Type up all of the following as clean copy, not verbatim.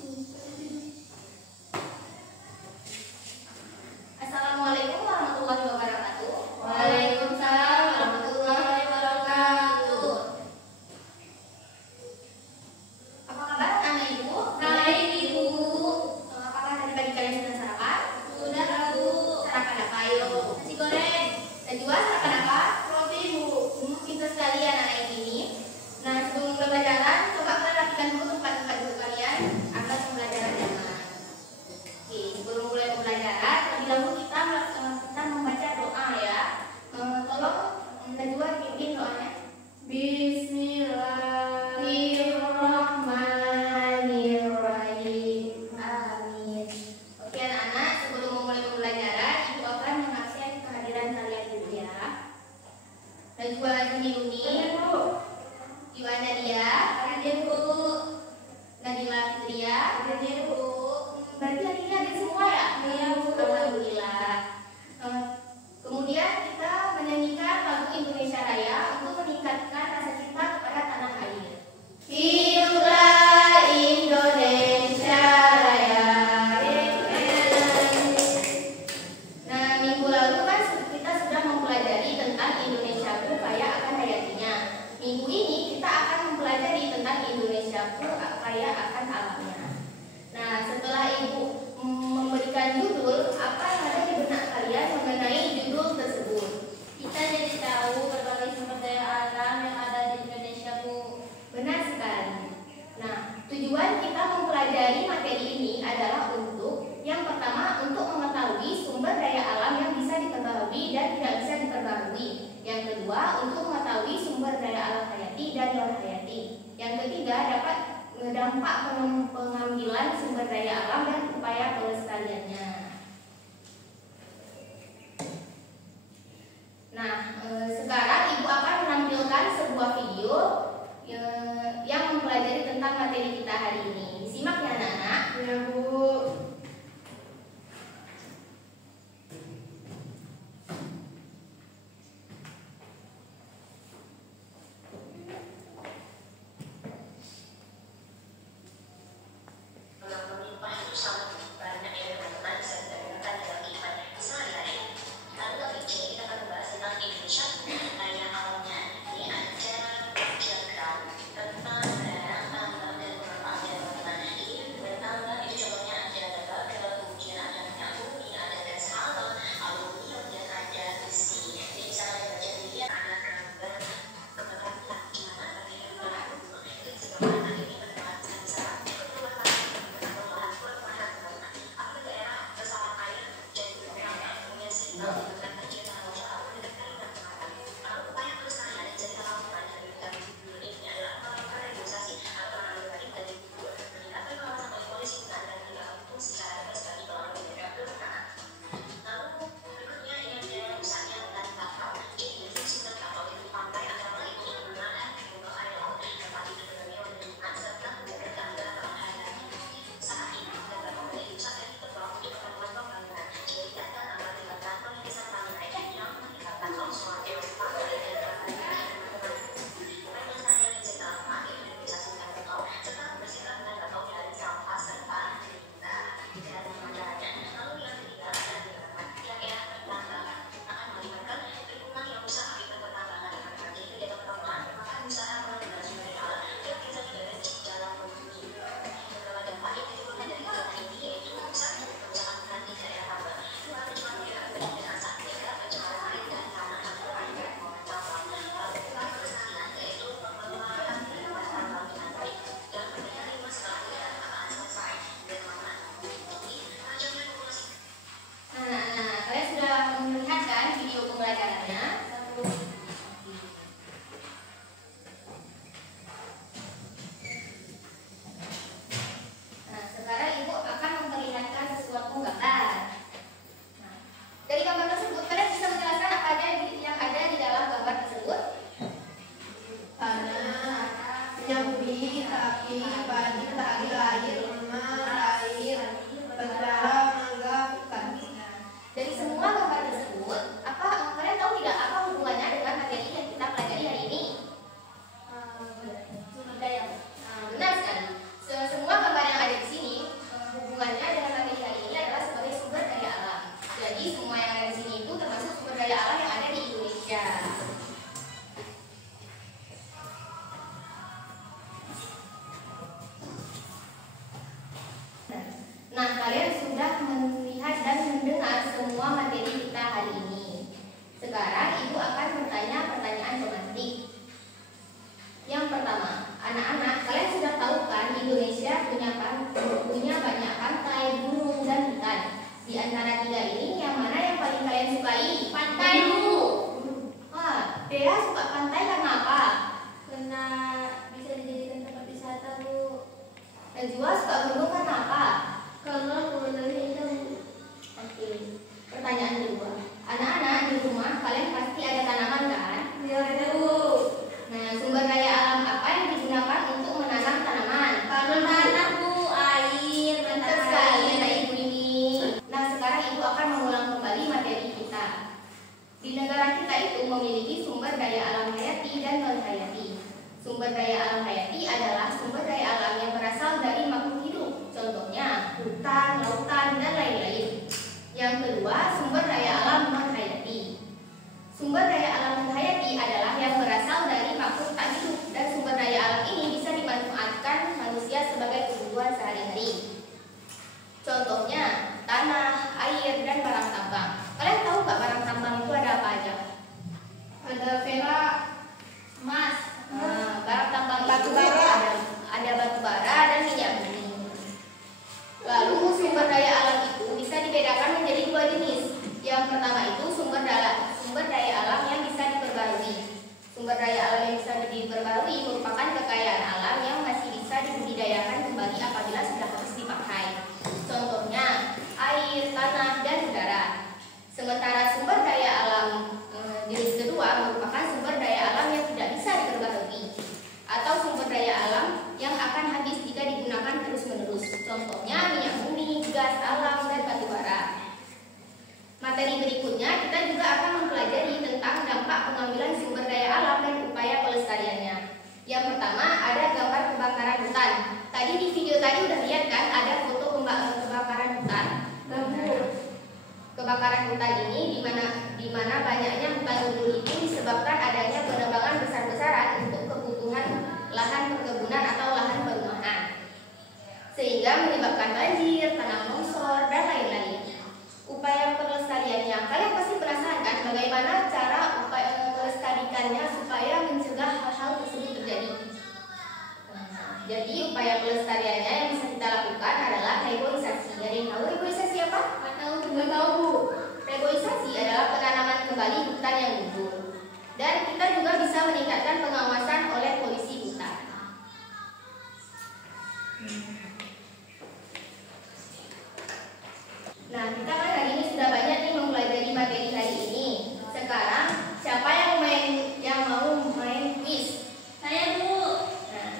Assalamualaikum warahmatullahi wabarakatuh. Waalaikumsalam warahmatullahi wabarakatuh. Apa kabar anak ibu? Baik Ibu. Apakah tadi pagi kalian sudah sarapan? Sudah Bu. Sarapan apa ayo? Nasi goreng. Najwa sarapan apa? Roti Bu. Pintar sekali anak-anak ini. Nah, sebelum pembelajaran, coba kalian rapikan dulu tempat-tempat duduk kalian agar pembelajaran nyaman. Oke, sebelum mulai pembelajaran, terlebih dahulu kita membaca doa ya. Tolong Najwa pimpin doanya. Bismillahirrahmanirrahim. Amin. Oke anak-anak, sebelum memulai pembelajaran, ibu akan mengabsen kehadiran kalian dulu ya. Najwa Juniuni, Iwana dia, Hadir Bu. Nadila Fitria, Hadir Bu. berarti hari ini ada semua ya? Iya, Bu. Alhamdulillah. Kemudian kita menyanyikan lagu Indonesia Raya untuk meningkatkan rasa cinta kepada tanah air. Hiduplah Indonesia Raya. Nah, minggu lalu kan kita sudah mempelajari tentang Indonesiaku kaya akan hayatinya. Minggu ini kita akan mempelajari tentang Indonesiaku kaya akan alamnya. Nah, setelah ibu memberikan judul, apa yang ada di benak kalian mengenai judul tersebut? Kita jadi tahu berbagai sumber daya alam yang ada di Indonesia Bu. Benar sekali. Nah, tujuan kita mempelajari materi ini adalah untuk yang pertama untuk mengetahui sumber daya alam yang bisa diperbarui dan tidak bisa diperbarui. Yang kedua untuk mengetahui sumber daya alam hayati dan non hayati. Yang ketiga dapat dampak pengambilan sumber daya alam dan upaya pelestariannya. Nah, sekarang ibu akan menampilkan sebuah video yang mempelajari tentang materi kita hari ini. Disimak ya anak-anak. Ya Bu. Melimpah itu sangat banyak ya teman-teman, bisa kita gunakan dalam kehidupan sehari-hari. Lalu kali ini kita akan membahas tentang Indonesia kaya alamnya. Ini ada diagram tentang barang tambang dan pemanfaatan teman-teman. Ini melihat dan mendengar semua materi kita hari ini. Sekarang Ibu akan bertanya pertanyaan pemantik. Yang pertama, anak-anak, kalian sudah tahu kan Indonesia punya banyak pantai, gunung, dan hutan. Di antara tiga ini, yang mana yang paling kalian sukai? Pantai, Bu. Wah, Dea suka pantai karena apa? Karena bisa dijadikan tempat wisata, Bu. Najwa suka gunung karena apa? Karena pemandangannya indah, Bu. Oke, pertanyaan kedua. Anak-anak, di rumah kalian pasti ada tanaman kan? Ya, ada, Bu. Nah, sumber daya alam apa yang digunakan untuk menanam tanaman? Tanah, Bu. Air, Pintar sekali anak Ibu ini. Nah, sekarang Ibu akan mengulang kembali materi kita. Di negara kita itu memiliki sumber daya alam hayati dan non hayati. Sumber daya alam hayati adalah sumber daya alam yang berasal dari makhluk hidup. Contohnya hutan, lautan, dan lain-lain. Yang kedua, sumber daya alam non hayati. Sumber daya alam non hayati adalah yang berasal dari makhluk tak hidup, dan sumber daya alam ini bisa dimanfaatkan manusia sebagai kebutuhan sehari-hari. Contohnya tanah, air, dan barang tambang. Kalian tahu nggak barang tambang itu ada apa aja? Ada perak, emas, Barang tambang Batu itu bara. ada batu bara dan minyak bumi. Lalu sumber daya alam itu bisa dibedakan menjadi dua jenis. Yang pertama itu sumber daya alam yang bisa diperbarui. Sumber daya alam yang bisa diperbarui merupakan kekayaan alam yang masih bisa dibudidayakan kembali apabila sudah habis dipakai. Contohnya air, tanah, dan udara. Sementara sumber daya alam jenis kedua merupakan sumber daya alam yang tidak bisa diperbarui atau sumber daya alam yang akan habis jika digunakan terus-menerus. Contohnya minyak bumi, gas alam, dan batu bara. Materi berikutnya kita juga akan mempelajari tentang dampak pengambilan sumber daya alam dan upaya pelestariannya. Yang pertama ada gambar kebakaran hutan. Tadi di video tadi udah lihat kan ada foto kebakaran hutan. Kebakaran hutan ini di mana banyaknya hutan gundul itu disebabkan adanya penebangan besar-besaran untuk kebutuhan lahan perkebunan atau lahan perumahan, sehingga menyebabkan banjir, tanah longsor, dan lain-lain. Upaya pelestariannya, kalian pasti penasaran kan bagaimana cara upaya melestarikannya supaya mencegah hal-hal tersebut terjadi. Jadi upaya pelestariannya yang bisa kita lakukan adalah reboisasi. Ada yang tahu reboisasi apa? nggak tahu, Bu. Reboisasi adalah penanaman kembali hutan yang gugur. Dan kita juga bisa meningkatkan pengawasan oleh polisi hutan. Nah, kita kan hari ini sudah banyak nih mempelajari materi hari ini. Sekarang siapa yang mau main kuis? Saya, Bu. Nah,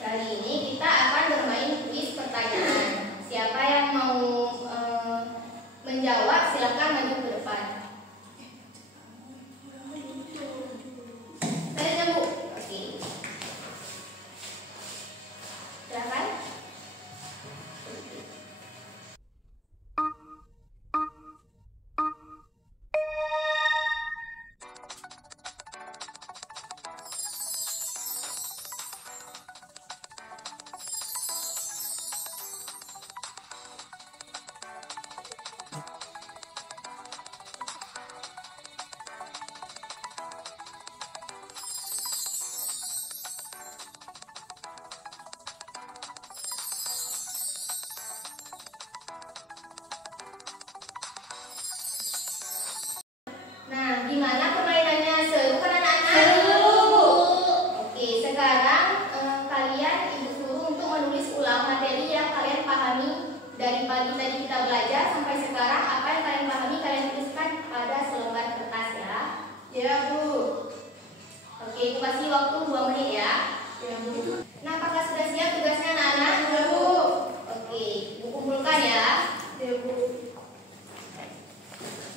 kali ini kita akan bermain kuis pertanyaan. Siapa yang mau menjawab silakan maju ke depan. Saya Bu. Oke. Silakan. Nah, gimana permainannya? Seru kan anak-anak? Seru. Oke, sekarang kalian Ibu suruh untuk menulis ulang materi yang kalian pahami dari pagi tadi kita belajar sampai sekarang. Apa yang kalian pahami kalian tuliskan pada selembar kertas ya. Ya, Bu. Oke, aku kasih waktu 2 menit ya. Ya, Bu. Nah, apakah sudah siap tugasnya anak-anak? Ya, Bu. Oke, Ibu kumpulkan ya. Ya, Bu.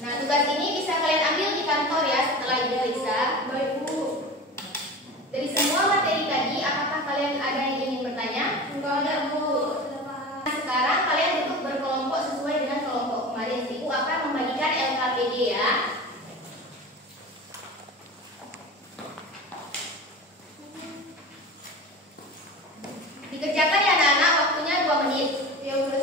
Nah, tugas ini bisa kalian ambil di kantor ya setelah Ibu periksa. Baik, Bu. Dari semua materi tadi, apakah kalian ada yang ingin bertanya? Enggak ada, Bu. Nah, sekarang kalian duduk berkelompok sesuai dengan kelompok kemarin. Ibu akan membagikan LKPD ya. Dikerjakan ya anak-anak, waktunya 2 menit. Ya, Bu.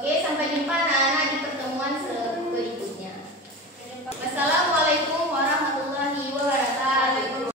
Oke, sampai jumpa anak-anak.